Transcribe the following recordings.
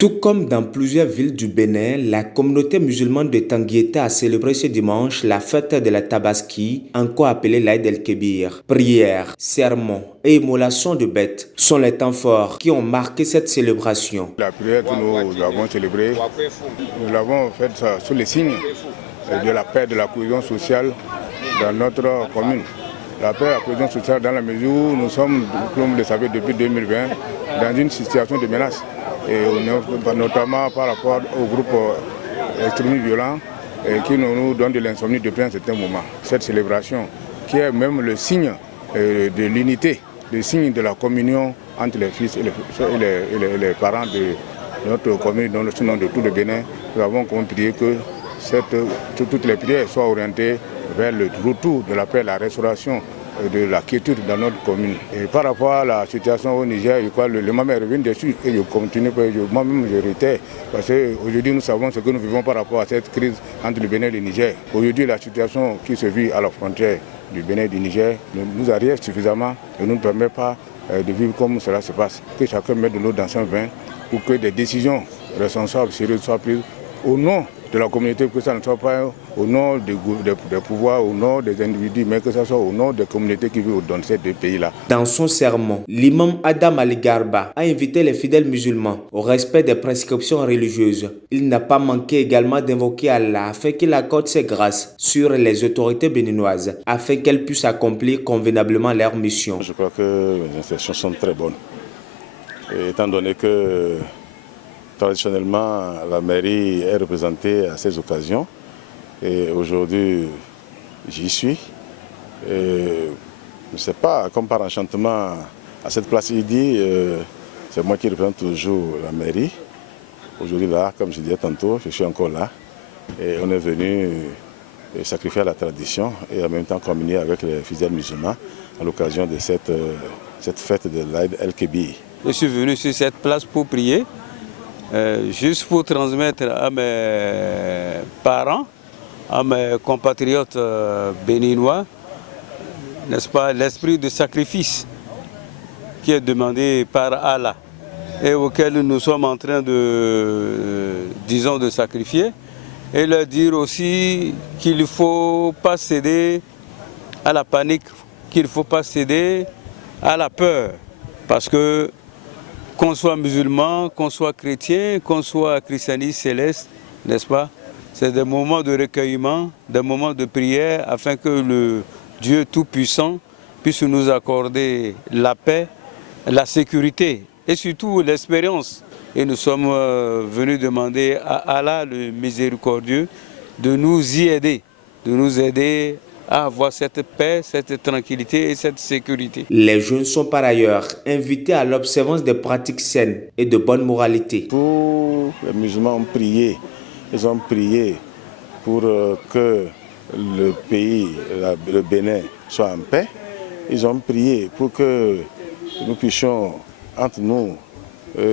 Tout comme dans plusieurs villes du Bénin, la communauté musulmane de Tanguieta a célébré ce dimanche la fête de la Tabaski, encore appelée l'Aïd el-Kébir. Prières, sermons et immolations de bêtes sont les temps forts qui ont marqué cette célébration. La prière que nous avons célébrée, nous l'avons faite sous les signes de la paix, de la cohésion sociale dans notre commune. La paix et la cohésion sociale dans la mesure où nous sommes, comme vous le savez, depuis 2020, dans une situation de menace. Et notamment par rapport aux groupes extrémistes violents qui nous donnent de l'insomnie depuis un certain moment. Cette célébration qui est même le signe de l'unité, le signe de la communion entre les fils et les parents de notre commune, dans le nom de tout le Bénin. Nous avons compris que toutes les prières soient orientées vers le retour de la paix, la restauration de la quiétude dans notre commune. Et par rapport à la situation au Niger, je crois que le moment est revenu dessus et je continue, moi-même je réitère, parce qu'aujourd'hui nous savons ce que nous vivons par rapport à cette crise entre le Bénin et le Niger. Aujourd'hui la situation qui se vit à la frontière du Bénin et du Niger nous arrive suffisamment et ne nous permet pas de vivre comme cela se passe. Que chacun mette de l'eau dans son vin pour que des décisions responsables, sérieuses soient prises au nom de la communauté, que ça ne soit pas au nom des pouvoirs, au nom des individus, mais que ça soit au nom des communautés qui vivent dans ces deux pays-là. Dans son sermon, l'imam Adam Ali Garba a invité les fidèles musulmans au respect des prescriptions religieuses. Il n'a pas manqué également d'invoquer Allah afin qu'il accorde ses grâces sur les autorités béninoises, afin qu'elles puissent accomplir convenablement leur mission. Je crois que les intentions sont très bonnes, et étant donné que traditionnellement, la mairie est représentée à ces occasions et aujourd'hui, j'y suis. Et je ne sais pas, comme par enchantement, à cette place, il dit, c'est moi qui représente toujours la mairie. Aujourd'hui, là, comme je disais tantôt, je suis encore là. Et on est venu sacrifier à la tradition et en même temps communier avec les fidèles musulmans à l'occasion de cette fête de l'Aïd el-Kébir. Je suis venu sur cette place pour prier. Juste pour transmettre à mes parents, à mes compatriotes béninois, n'est-ce pas, l'esprit de sacrifice qui est demandé par Allah et auquel nous sommes en train de sacrifier, et leur dire aussi qu'il ne faut pas céder à la panique, qu'il ne faut pas céder à la peur, parce que qu'on soit musulman, qu'on soit chrétien, qu'on soit christianiste céleste, n'est-ce pas? C'est des moments de recueillement, des moments de prière afin que le Dieu Tout-Puissant puisse nous accorder la paix, la sécurité et surtout l'espérance. Et nous sommes venus demander à Allah, le miséricordieux, de nous y aider, à avoir cette paix, cette tranquillité et cette sécurité. Les jeunes sont par ailleurs invités à l'observance des pratiques saines et de bonne moralité. Tous les musulmans ont prié, ils ont prié pour que le pays, le Bénin, soit en paix. Ils ont prié pour que nous puissions, entre nous,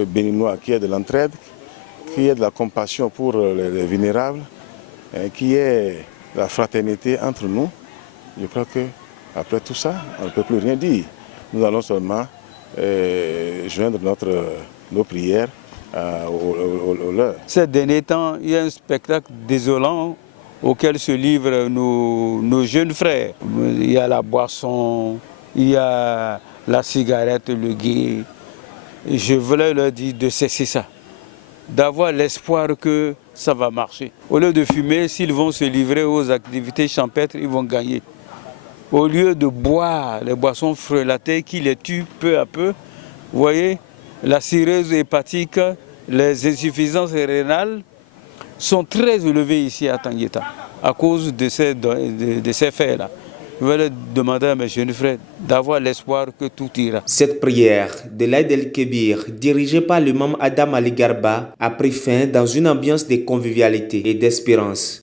Béninois, qu'il y ait de l'entraide, qu'il y ait de la compassion pour les vulnérables, qu'il y ait la fraternité entre nous. Je crois qu'après tout ça, on ne peut plus rien dire. Nous allons seulement joindre nos prières au leur. Ces derniers temps, il y a un spectacle désolant auquel se livrent nos jeunes frères. Il y a la boisson, il y a la cigarette, le gué. Je voulais leur dire de cesser ça, d'avoir l'espoir que ça va marcher. Au lieu de fumer, s'ils vont se livrer aux activités champêtres, ils vont gagner. Au lieu de boire les boissons frelatées qui les tuent peu à peu, vous voyez, la cirrhose hépatique, les insuffisances rénales sont très élevées ici à Tanguieta à cause de ces faits-là. Je vais demander à mes jeunes frères d'avoir l'espoir que tout ira. Cette prière de l'Aïd el-Kébir, dirigée par l'imam Adam Ali Garba, a pris fin dans une ambiance de convivialité et d'espérance.